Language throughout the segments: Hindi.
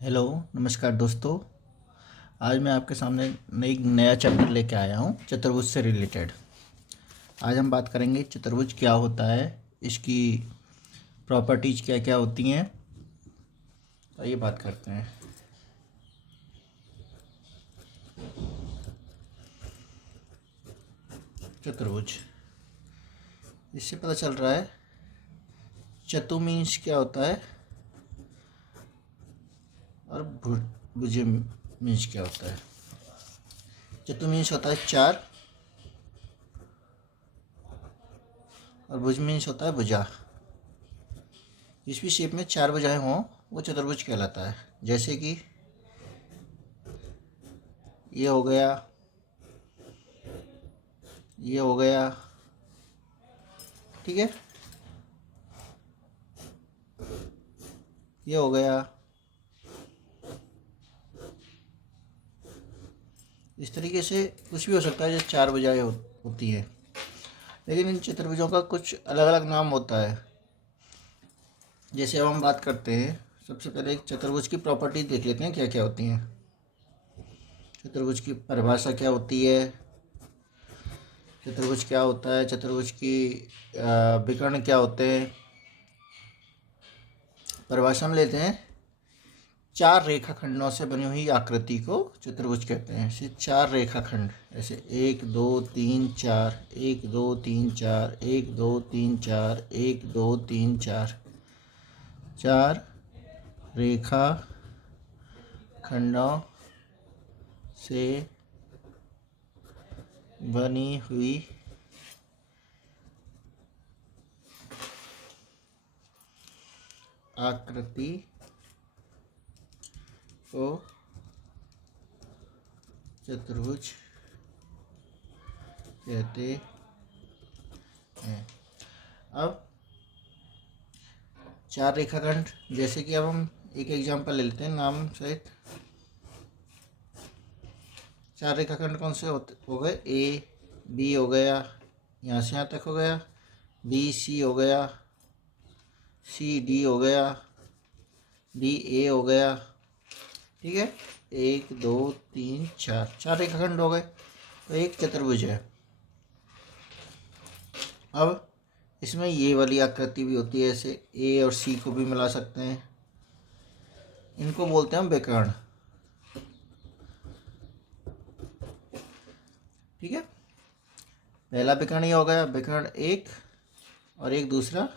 हेलो, नमस्कार दोस्तों। आज मैं आपके सामने एक नया चैप्टर लेके आया हूँ चतुर्भुज से रिलेटेड। आज हम बात करेंगे चतुर्भुज क्या होता है, इसकी प्रॉपर्टीज क्या क्या होती हैं। आइए बात करते हैं। चतुर्भुज, इससे पता चल रहा है चतु मीन्स क्या होता है और भुज मीन्स क्या होता है। चतु मीन्स होता है चार और भुज मीन्स होता है भुजा। जिस भी शेप में चार भुजाएं हों वो चतुर्भुज कहलाता है। जैसे कि ये हो गया, ये हो गया, ठीक है, ये हो गया। इस तरीके से कुछ भी हो सकता है जो चार भुजाएं होती है। लेकिन इन चतुर्भुजों का कुछ अलग अलग नाम होता है। जैसे अब हम बात करते हैं, सबसे पहले एक चतुर्भुज की प्रॉपर्टी देख लेते हैं क्या क्या होती हैं। चतुर्भुज की परिभाषा क्या होती है, चतुर्भुज क्या होता है, चतुर्भुज की विकर्ण क्या होते हैं। परिभाषा में लेते हैं, चार रेखाखंडों से बनी हुई आकृति को चतुर्भुज कहते हैं। ऐसे चार रेखाखंड, ऐसे एक दो तीन चार, एक दो तीन चार, एक दो तीन चार, एक दो तीन चार, चार रेखा खंडों से बनी हुई आकृति को चतुर्भुज कहते हैं। अब चार रेखाखंड, जैसे कि अब हम एक एग्जांपल ले लेते हैं नाम सहित। चार रेखाखंड कौन से हो गए, ए बी हो गया, यहाँ से यहाँ तक हो गया, बी सी हो गया, सी डी हो गया, डी ए हो गया, ठीक है। एक दो तीन चार, चार रेखाखंड हो गए, तो एक चतुर्भुज है। अब इसमें ये वाली आकृति भी होती है, ऐसे ए और सी को भी मिला सकते हैं। इनको बोलते हैं हम विकर्ण, ठीक है। पहला विकर्ण ये हो गया, विकर्ण एक, और एक दूसरा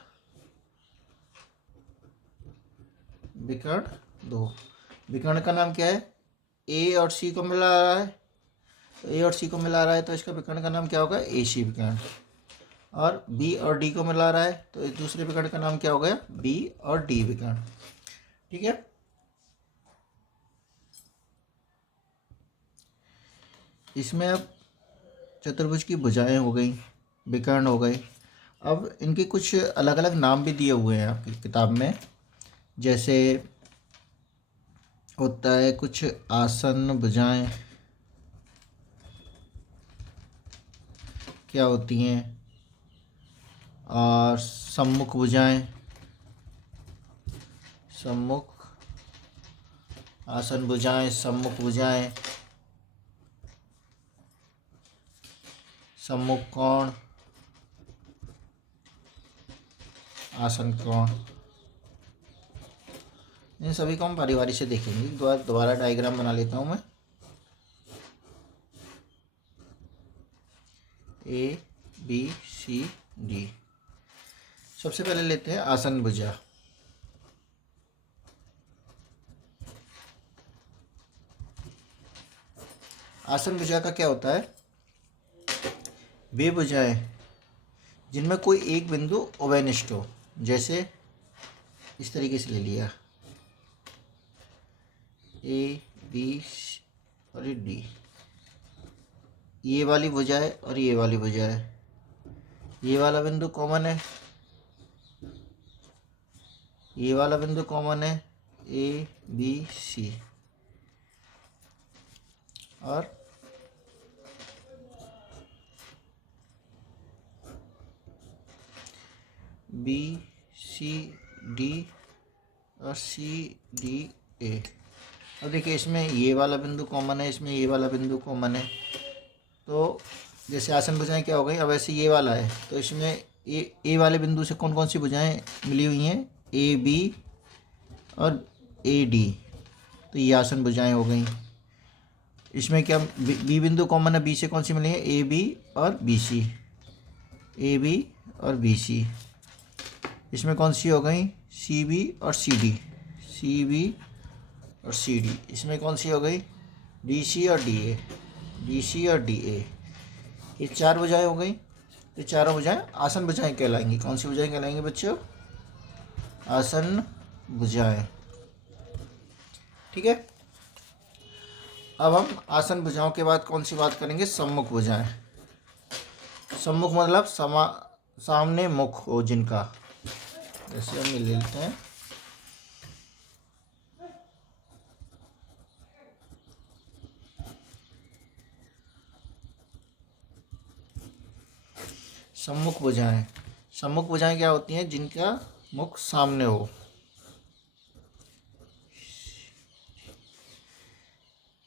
विकर्ण दो। विकर्ण का नाम क्या है, ए और सी को मिला रहा है, तो ए और सी को मिला रहा है तो इसका विकर्ण का नाम क्या होगा, ए सी विकर्ण। और बी और डी को मिला रहा है तो इस दूसरे विकर्ण का नाम क्या हो गया, बी और डी विकर्ण, ठीक है। इसमें अब चतुर्भुज की भुजाएं हो गई, विकर्ण हो गए। अब इनके कुछ अलग अलग नाम भी दिए हुए हैं आपकी किताब में। जैसे होता है कुछ आसन्न भुजाएं क्या होती हैं, और सम्मुख भुजाएं, सम्मुख आसन भुजाएं, सम्मुख भुजाएं, सम्मुख कोण, आसन कोण। इन सभी को हम बारी बारी से देखेंगे। दोबारा डायग्राम बना लेता हूँ मैं। A B C D. सबसे पहले लेते हैं आसन भुजा। आसन भुजा का क्या होता है, वे भुजाएं जिनमें कोई एक बिंदु उभयनिष्ठ हो। जैसे इस तरीके से ले लिया, ए बी और डी, ये वाली भुजाएं और ये वाली भुजाएं, ये वाला बिंदु कॉमन है, ये वाला बिंदु कॉमन है, ए बी सी, और बी सी डी और सी डी ए। अब देखिए इसमें ये वाला बिंदु कॉमन है, इसमें ये वाला बिंदु कॉमन है, तो जैसे आसन भुजाएं क्या हो गई, अब ऐसे ये वाला है तो इसमें ए वाले बिंदु से कौन कौन सी भुजाएं मिली हुई हैं, ए बी और ए डी, तो ये आसन भुजाएं हो गई। इसमें क्या बी बिंदु कॉमन है, बी से कौन सी मिली है, ए बी और बी सी, ए बी और बी सी। इसमें कौन सी हो गई, सी बी और सी डी, सी बी और सी डी। इसमें कौन सी हो गई, डी सी और डी ए, डी सी और डी ए। ये चार भुजाएं हो गई, ये चारों भुजाएं आसन भुजाएं कहलाएंगी। कौन सी भुजाएं कहलाएंगी बच्चों, आसन भुजाएं। ठीक है, अब हम आसन भुजाओं के बाद कौन सी बात करेंगे, सम्मुख भुजाएं। सम्मुख मतलब सामने मुख हो जिनका, जैसे हम ले लेते हैं सम्मुख भुजाएं। सम्मुख भुजाएं क्या होती हैं, जिनका मुख सामने हो।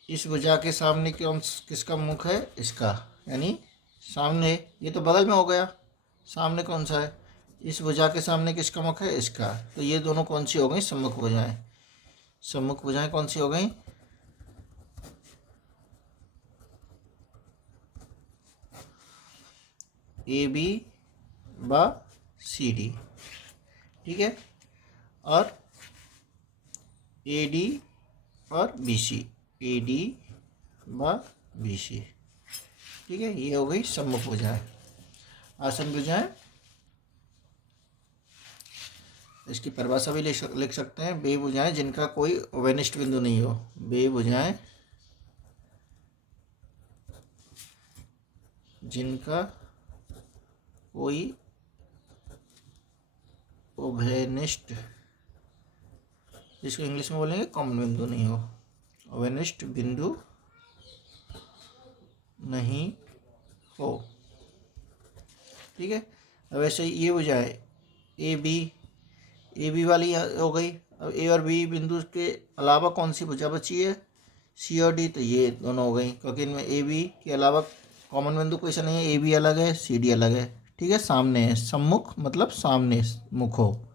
इस भुजा के सामने किसका मुख है, इसका, यानी सामने, ये तो बगल में हो गया, सामने कौन सा है, इस भुजा के सामने किसका मुख है, इसका, तो ये दोनों कौन सी हो गई, सम्मुख भुजाएं। सम्मुख भुजाएं कौन सी हो गई, ए बी व सी डी, ठीक है, और ए डी और बी सी, ए डी व बी सी, ठीक है, ये हो गई सम्मुख भुजाएं। आसन भुजाएं, इसकी परिभाषा भी लिख सकते हैं, वे भुजाएं जिनका कोई उभयनिष्ठ बिंदु नहीं हो, वे भुजाएं जिनका कोई उभयनिष्ठ, जिसको इंग्लिश में बोलेंगे कॉमन बिंदु नहीं हो, उभयनिष्ठ बिंदु नहीं हो। ठीक है, अब ऐसे ये भुजाएं ए बी वाली हो गई। अब ए और बी बिंदु के अलावा कौन सी भुजा बची है, सी और डी, तो ये दोनों हो गई, क्योंकि इनमें ए बी के अलावा कॉमन बिंदु कोई सा नहीं है, ए बी अलग है, सी डी अलग है। ठीक है, सामने है, सम्मुख मतलब सामने मुख हो,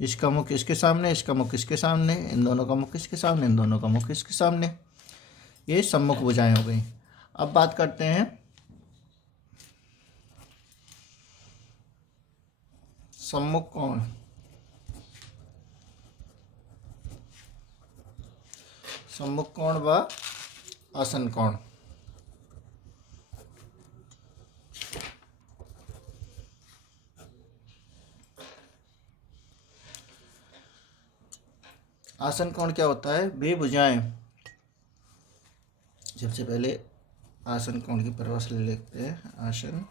इसका मुख इसके सामने, इसका मुख इसके सामने, इन दोनों का मुख इसके सामने, इन दोनों का मुख इसके सामने, ये सम्मुख भुजाएं हो गई। अब बात करते हैं सम्मुख कोण। सम्मुख कोण व आसन कोण। आसन कोण क्या होता है, वे भुजाएं, सबसे पहले आसन कोण की परिभाषा ले लेते हैं। आसन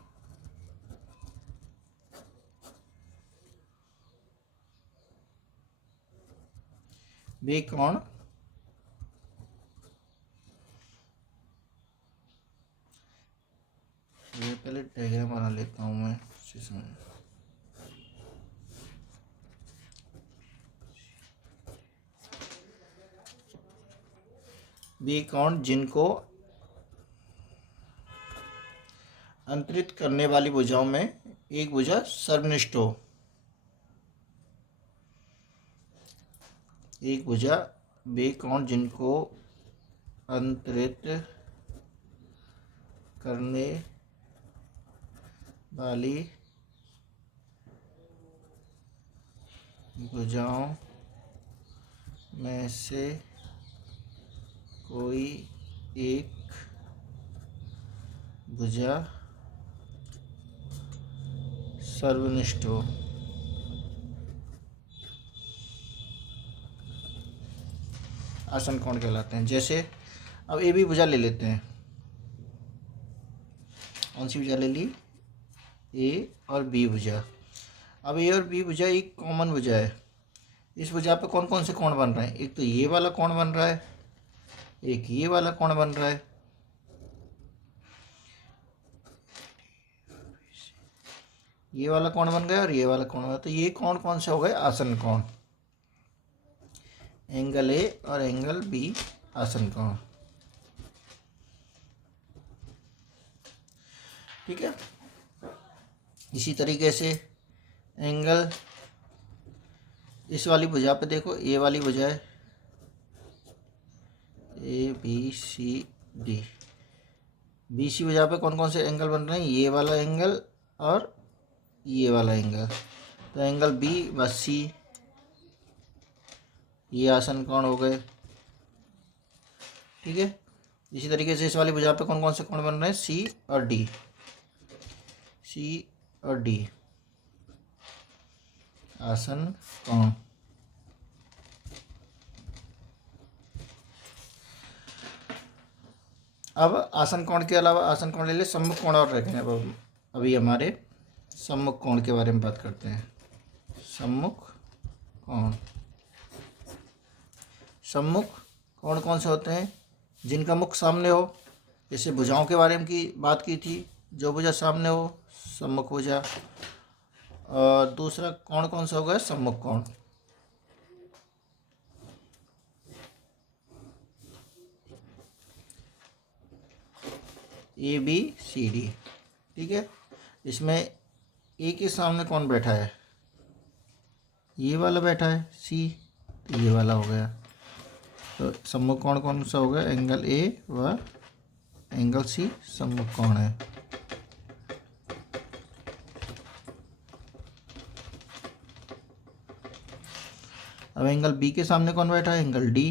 वे कोण पहले डायग्राम बना लेता हूँ मैं इसमें। वे कोण जिनको अंतरित करने वाली भुजाओं में एक भुजा सर्वनिष्ठ हो, एक भुजा, वे कोण जिनको अंतरित करने वाली भुजाओं में से कोई एक भुजा सर्वनिष्ठ हो। आसन कोण कहलाते हैं। जैसे अब ए बी भुजा ले लेते हैं, कौन सी भुजा ले ली, ए और बी भुजा। अब ए और बी भुजा एक कॉमन भुजा है, इस भुजा पे कौन कौन से कोण बन रहे हैं, एक तो ये वाला कोण बन रहा है, एक ये वाला कोण बन रहा है, ये वाला कोण बन गया और ये वाला कोण बन गया, तो ये कोण कौन से हो गए, आसन कोण। एंगल ए और एंगल बी आसन कोण। ठीक है। इसी तरीके से एंगल इस वाली भुजा पे देखो, ए वाली भुजा है, A B C D. B C भुजा पे कौन कौन से एंगल बन रहे हैं? ये वाला एंगल और ये वाला एंगल। तो एंगल बी व सी ये आसन कोण हो गए। ठीक है। इसी तरीके से इस वाली भुजा पे कौन कौन से कोण बन रहे हैं? सी और डी, सी और डी आसन कोण। अब आसन कोण के अलावा आसन कोण ले ले, सम्मुख कोण और रखें। अब अभी हमारे सम्मुख कोण के बारे में बात करते हैं। सम्मुख कोण। सम्मुख कोण कौन से होते हैं? जिनका मुख सामने हो। जैसे भुजाओं के बारे में की बात की थी, जो भुजा सामने हो सम्मुख भुजा। और दूसरा कोण कौन सा होगा? सम्मुख कोण। A B C D. ठीक है। इसमें ए के सामने कौन बैठा है? ये वाला बैठा है सी, तो ये वाला हो गया। तो सम्मुख कोण कौन सा हो गया? एंगल ए व एंगल सी सम्मुख कोण है। अब एंगल बी के सामने कौन बैठा है? Angle D.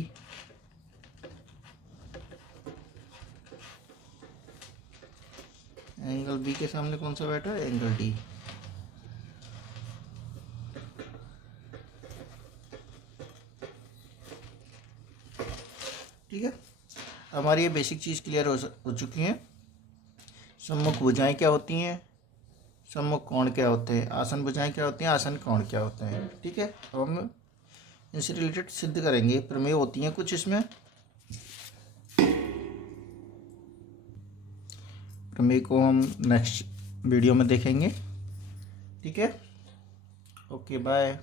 एंगल बी के सामने कौन सा बैठा है? Angle D. ठीक है। हमारी ये बेसिक चीज़ क्लियर हो चुकी हैं। सम्मुख भुजाएं क्या होती हैं, सम्मुख कोण क्या होते हैं, आसन भुजाएं क्या होती हैं, आसन कोण क्या होते हैं। ठीक है। अब हम इनसे रिलेटेड सिद्ध करेंगे। प्रमेय होती हैं कुछ इसमें। प्रमेय को हम नेक्स्ट वीडियो में देखेंगे। ठीक है। Okay bye.